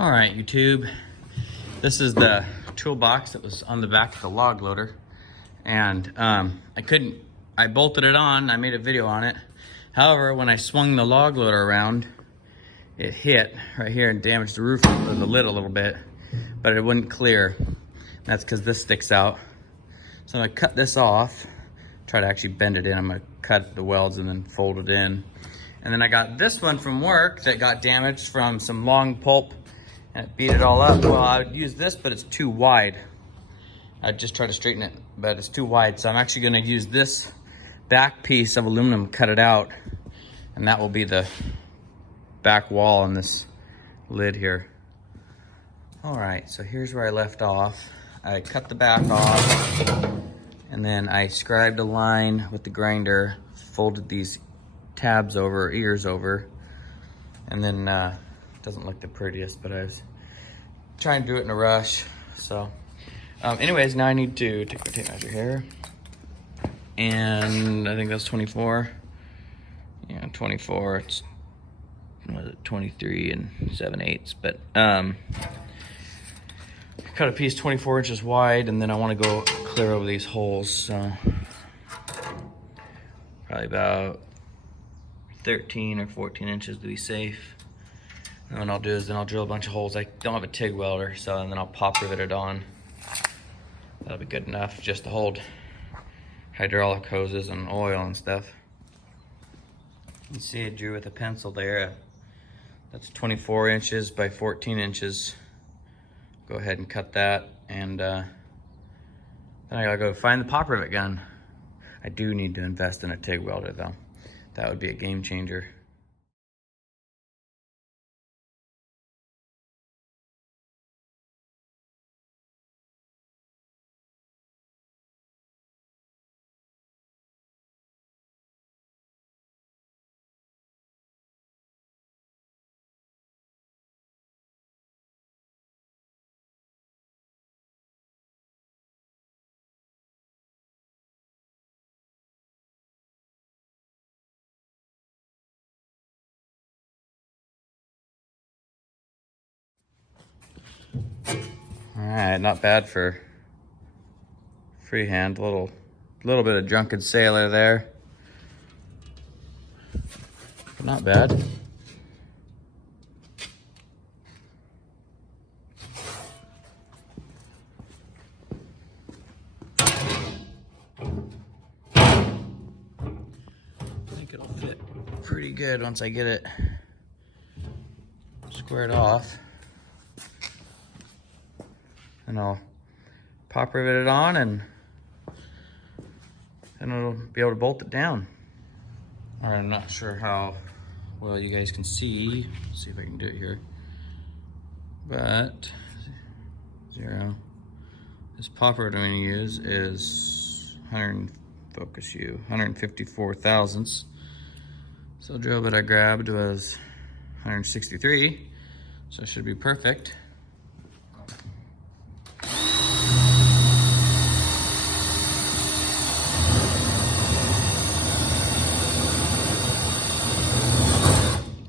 All right, YouTube. This is the toolbox that was on the back of the log loader. And I bolted it on, I made a video on it. However, when I swung the log loader around, it hit right here and damaged the roof or the lid a little bit, but it wouldn't clear. That's because this sticks out. So I'm gonna cut this off, try to actually bend it in. I'm gonna cut the welds and then fold it in. And then I got this one from work that got damaged from some long pulp and it beat it all up. Well, I would use this, but it's too wide. I'd just try to straighten it, but it's too wide. So I'm actually gonna use this back piece of aluminum, cut it out, and that will be the back wall on this lid here. All right, so here's where I left off. I cut the back off, and then I scribed a line with the grinder, folded these tabs over, ears over, and then it doesn't look the prettiest, but I was trying to do it in a rush. So anyways, now I need to take my tape measure here, and I think that's 24. Yeah, 24. It's, what is it, 23 and 7/8, but cut a piece 24 inches wide, and then I want to go clear over these holes, so probably about 13 or 14 inches to be safe. And what I'll do is then I'll drill a bunch of holes. I don't have a TIG welder, so and then I'll pop rivet it on. That'll be good enough just to hold hydraulic hoses and oil and stuff. You can see I drew with a pencil there. That's 24 inches by 14 inches. Go ahead and cut that, and then I gotta go find the pop rivet gun. I do need to invest in a TIG welder though. That would be a game changer. All right, not bad for freehand. Little bit of drunken sailor there, but not bad. I think it'll fit pretty good once I get it squared off. And I'll pop rivet it on, and then it'll be able to bolt it down. All right, I'm not sure how well you guys can see. Let's see if I can do it here. But 0. This pop rivet I'm gonna use is 154 thousandths. So the drill bit I grabbed was 163, so it should be perfect.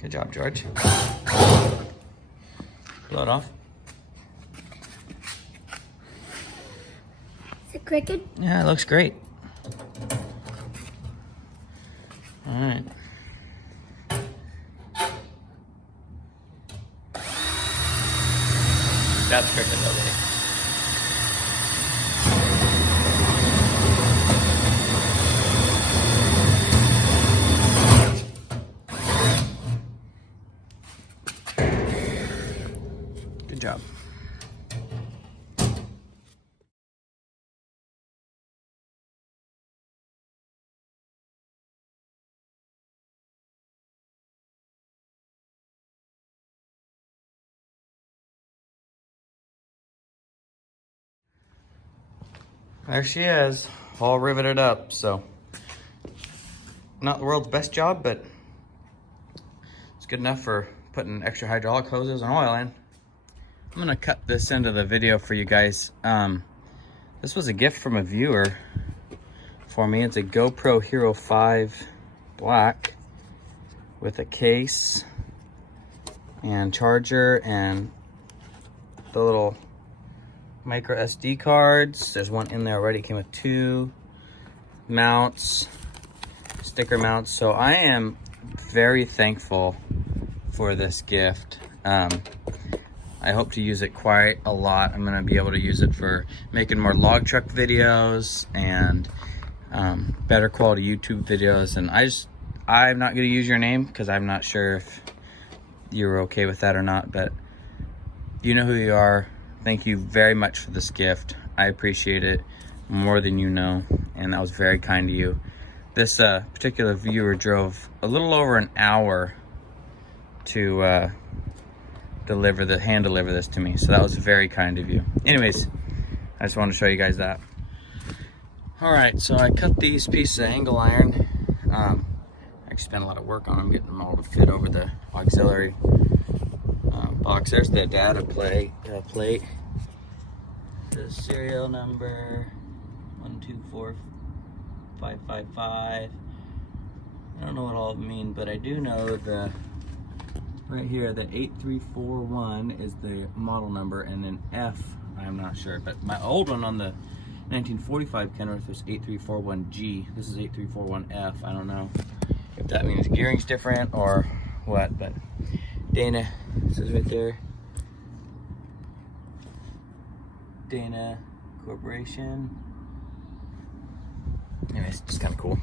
Good job, George. Blow it off. Is it crooked? Yeah, it looks great. All right. That's crooked though, baby. Good job. There she is, all riveted up. So not the world's best job, but it's good enough for putting extra hydraulic hoses and oil in. I'm gonna cut this into the video for you guys. This was a gift from a viewer for me. It's a GoPro Hero 5 Black with a case and charger and the little micro SD cards. There's one in there already. Came with 2 mounts, sticker mounts. So I am very thankful for this gift. I hope to use it quite a lot. I'm gonna be able to use it for making more log truck videos and better quality YouTube videos. And I'm not gonna use your name because I'm not sure if you're okay with that or not, but you know who you are. Thank you very much for this gift. I appreciate it more than you know, and that was very kind of you. This particular viewer drove a little over an hour to hand deliver this to me, so that was very kind of you. Anyways, I just wanted to show you guys that. All right, so I cut these pieces of angle iron. I spent a lot of work on them, getting them all to fit over the auxiliary box. There's the data plate. The serial number 124555. I don't know what all of them mean, but I do know right here, the 8341 is the model number, and then F, I'm not sure. But my old one on the 1945 Kenworth was 8341G. This is 8341F. I don't know if that means gearing's different or what, but Dana, this is right there. Dana Corporation. Anyways, it's kind of cool.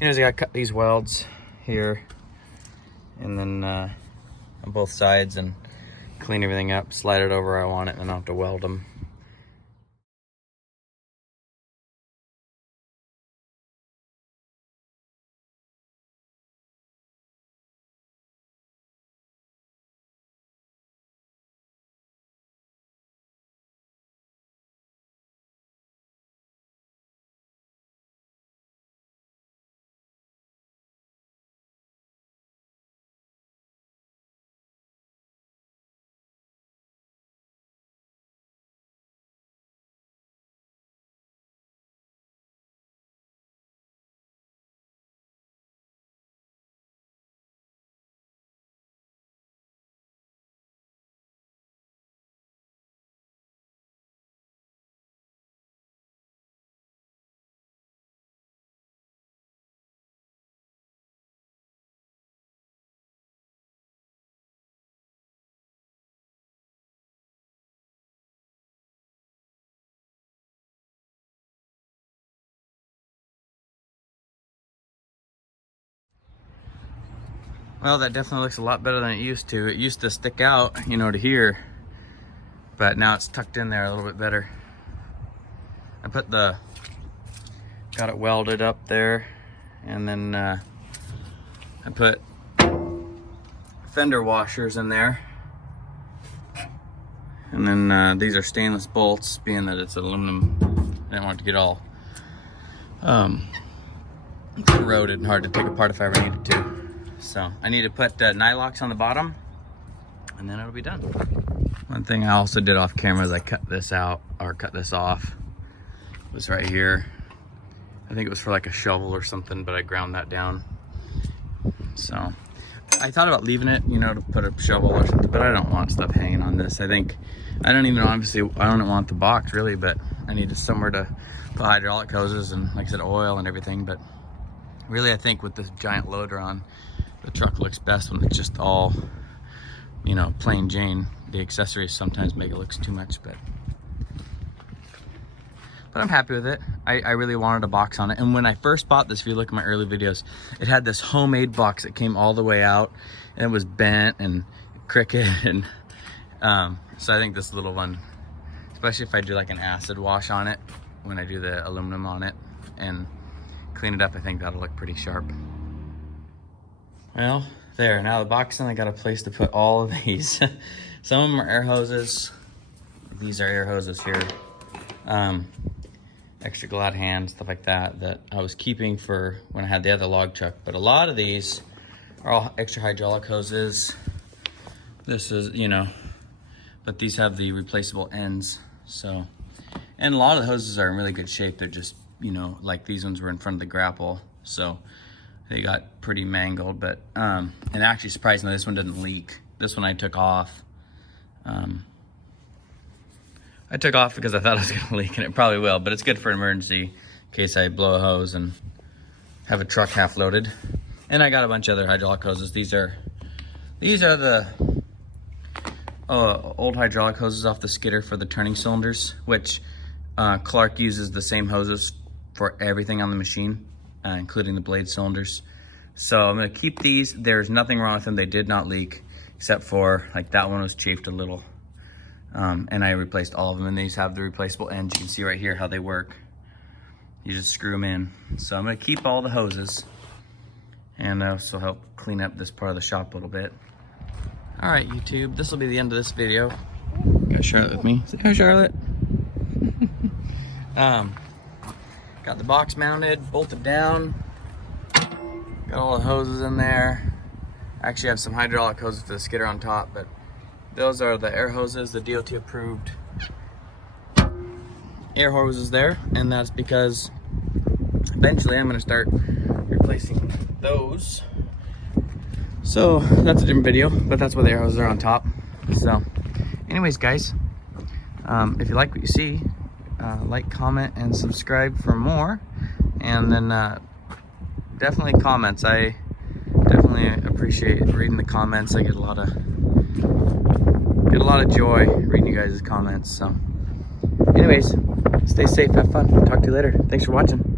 Anyways, I gotta cut these welds here, and then on both sides, and clean everything up, slide it over where I want it, and then I'll have to weld them. Well, that definitely looks a lot better than it used to. It used to stick out, you know, to here, but now it's tucked in there a little bit better. I got it welded up there, and then I put fender washers in there. And then these are stainless bolts, being that it's aluminum. I didn't want it to get all corroded and hard to take apart if I ever needed to. So I need to put nylocks on the bottom, and then it'll be done. One thing I also did off camera is I cut this out, or cut this off. It was right here. I think it was for like a shovel or something, but I ground that down. So I thought about leaving it, you know, to put a shovel or something, but I don't want stuff hanging on this. I don't even, obviously, I don't want the box really, but I needed somewhere to put hydraulic hoses and, like I said, oil and everything. But really, I think with this giant loader on, the truck looks best when it's just all, you know, plain Jane. The accessories sometimes make it look too much, but I'm happy with it. I really wanted a box on it. And when I first bought this, if you look at my early videos, it had this homemade box that came all the way out, and it was bent and crooked. And so I think this little one, especially if I do like an acid wash on it, when I do the aluminum on it and clean it up, I think that'll look pretty sharp. Well, there, now the box, and I got a place to put all of these. Some of them are air hoses. These are air hoses here. Extra glad hand, stuff like that, that I was keeping for when I had the other log truck. But a lot of these are all extra hydraulic hoses. This is, you know, but these have the replaceable ends. So, and a lot of the hoses are in really good shape. They're just, you know, like these ones were in front of the grapple, so they got pretty mangled. But and actually, surprisingly, this one didn't leak. This one I took off. I took off because I thought it was gonna leak, and it probably will, but it's good for an emergency in case I blow a hose and have a truck half loaded. And I got a bunch of other hydraulic hoses. These are the old hydraulic hoses off the skidder for the turning cylinders, which Clark uses the same hoses for everything on the machine, including the blade cylinders. So I'm gonna keep these. There's nothing wrong with them. They did not leak, except for like that one was chafed a little. And I replaced all of them, and these have the replaceable ends. You can see right here how they work. You just screw them in. So I'm gonna keep all the hoses, and also help clean up this part of the shop a little bit. All right, YouTube, this will be the end of this video. Got Charlotte with me. Say hi, Charlotte. Got the box mounted, bolted down. Got all the hoses in there. I actually have some hydraulic hoses for the skidder on top, but those are the air hoses, the DOT approved air hoses there, and that's because eventually I'm gonna start replacing those. So that's a different video, but that's why the air hoses are on top. So anyways, guys, if you like what you see, like, comment, and subscribe for more. And then definitely comments. I definitely appreciate reading the comments. I get a lot of joy reading you guys' comments. So anyways, stay safe, have fun. Talk to you later. Thanks for watching.